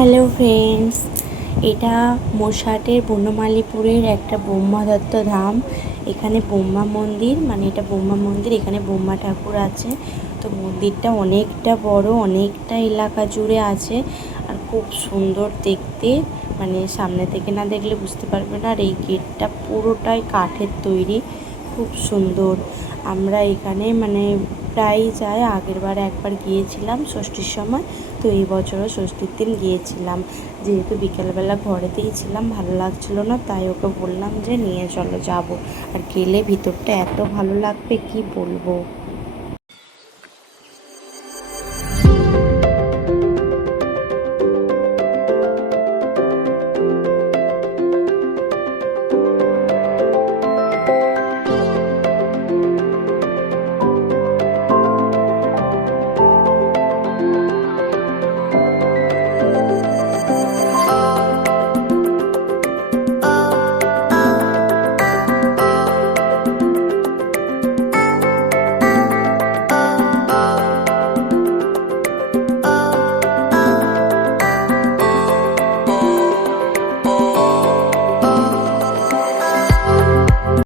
Hello friends, এটা মোশাটের বনমালীপুরের একটা ব্রহ্মদত্ত ধাম। এখানে ব্রহ্মা মন্দির, মানে এটা ব্রহ্মা মন্দির। এখানে ব্রহ্মা ঠাকুর আছে। তো মন্দিরটা অনেকটা বড়, অনেকটা এলাকা জুড়ে আছে আর খুব সুন্দর দেখতে। মানে সামনে থেকে না দেখলে বুঝতে পারবে না। আর এই গেটটা পুরোটাই কাঠের তৈরি, খুব সুন্দর। আমরা এখানে প্রায় যাই। আগেরবার একবার গিয়েছিলাম ষষ্ঠীর সময়, তো এই বছরও ষষ্ঠীর দিন গিয়েছিলাম। যেহেতু বিকেলবেলা ঘরেতেই ছিলাম, ভালো লাগছিলো না, তাই ওকে বললাম যে নিয়ে চলো, যাবো। আর গেলে ভিতরটা এত ভালো লাগবে কি বলবো।